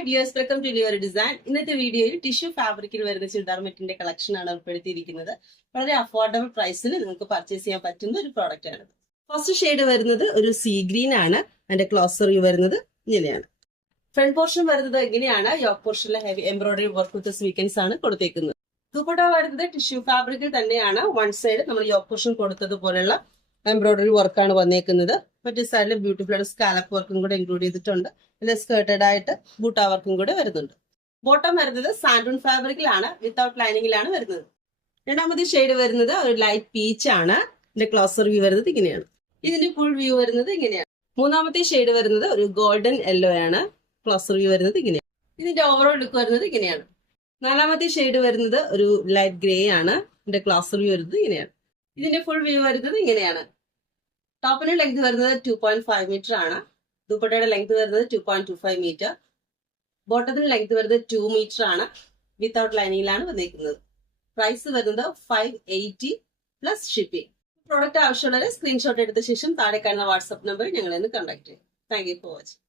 Hi dears, welcome to Lior design. ഇന്നത്തെ വീഡിയോയിൽ tissue ഫാബ്രിക്കിൽ വരുന്ന ചുരിദാർ മെറ്റിന്റെ കളക്ഷൻ ആണ് ഉൾപ്പെടുത്തിയിരിക്കുന്നത്. വളരെ അഫോർഡബിൾ പ്രൈസിൽ നിങ്ങൾക്ക് പർച്ചേസ് ചെയ്യാൻ പറ്റുന്ന ഒരു പ്രോഡക്റ്റ് ആണ്. ഫസ്റ്റ് ഷെയ്ഡ് വരുന്നത് ഒരു സീ ഗ്രീൻ ആണ്. അതിന്റെ ക്ലോസർ വ്യൂ വരുന്നത് ഇങ്ങനെയാണ്. ഫ്രണ്ട് പോർഷൻ വരുന്നത് ഇങ്ങനെയാണ്. യോക്ക് പോർഷനിലെ heavy embroidery work with sequins ആണ് കൊടുത്തേക്കുന്നത്. ദുപ്പട്ട വരുന്നത് ടിഷ്യൂ ഫാബ്രിക്കിൽ തന്നെയാണ്. വൺ സൈഡ് നമ്മൾ യോക്ക് പോർഷൻ കൊടുത്തതുപോലെയുള്ള എംബ്രോയിഡറി വർക്കാണ് വന്നേക്കുന്നത്. മറ്റേ സൈഡിൽ ബ്യൂട്ടിഫുൾ ആയിട്ട് സ്കാലപ്പ് വർക്കും കൂടെ ഇൻക്ലൂഡ് ചെയ്തിട്ടുണ്ട്. അതിൽ സ്കേർട്ടഡ് ആയിട്ട് ബൂട്ട വർക്കും കൂടെ വരുന്നുണ്ട്. ബോട്ടം വരുന്നത് സാൻഡൂൺ ഫാബ്രിക്കിലാണ്, വിത്തൗട്ട് ലൈനിങ്ങിലാണ് വരുന്നത്. രണ്ടാമത്തെ ഷെയ്ഡ് വരുന്നത് ഒരു ലൈറ്റ് പീച്ച് ആണ്. ഇതിന്റെ ക്ലോസർ വ്യൂ വരുന്നത് ഇങ്ങനെയാണ്. ഇതിന്റെ ഫുൾ വ്യൂ വരുന്നത് ഇങ്ങനെയാണ്. മൂന്നാമത്തെ ഷെയ്ഡ് വരുന്നത് ഒരു ഗോൾഡൻ യെല്ലോ ആണ്. ക്ലോസർ വ്യൂ വരുന്നത് ഇങ്ങനെയാണ്. ഇതിന്റെ ഓവറോൾ ലുക്ക് വരുന്നത് ഇങ്ങനെയാണ്. നാലാമത്തെ ഷെയ്ഡ് വരുന്നത് ഒരു ലൈറ്റ് ഗ്രേ ആണ്. ഇതിന്റെ ക്ലോസർ വ്യൂ വരുന്നത് ഇങ്ങനെയാണ്. ഇതിന്റെ ഫുൾ വ്യൂ വരുന്നത് ഇങ്ങനെയാണ്. ടോപ്പിന്റെ ലെങ്ത് വരുന്നത് 2.5 മീറ്റർ ആണ്. ദുപ്പട്ടയുടെ ലെങ്ത് വരുന്നത് 2.25 മീറ്റർ. ബോട്ടത്തിന്റെ ലെങ്ത് വരുന്നത് 2 മീറ്റർ ആണ്. വിത്തൗട്ട് ലൈനിങ്ങിലാണ് വന്നിരിക്കുന്നത്. പ്രൈസ് വരുന്നത് 580 പ്ലസ് ഷിപ്പിംഗ്. പ്രോഡക്റ്റ് ആവശ്യമുള്ളവരെ സ്ക്രീൻഷോട്ട് എടുത്ത ശേഷം താഴെ കാണുന്ന വാട്സ്ആപ്പ് നമ്പർ ഞങ്ങളെ കോൺടാക്ട് ചെയ്യും. Thank you for watching.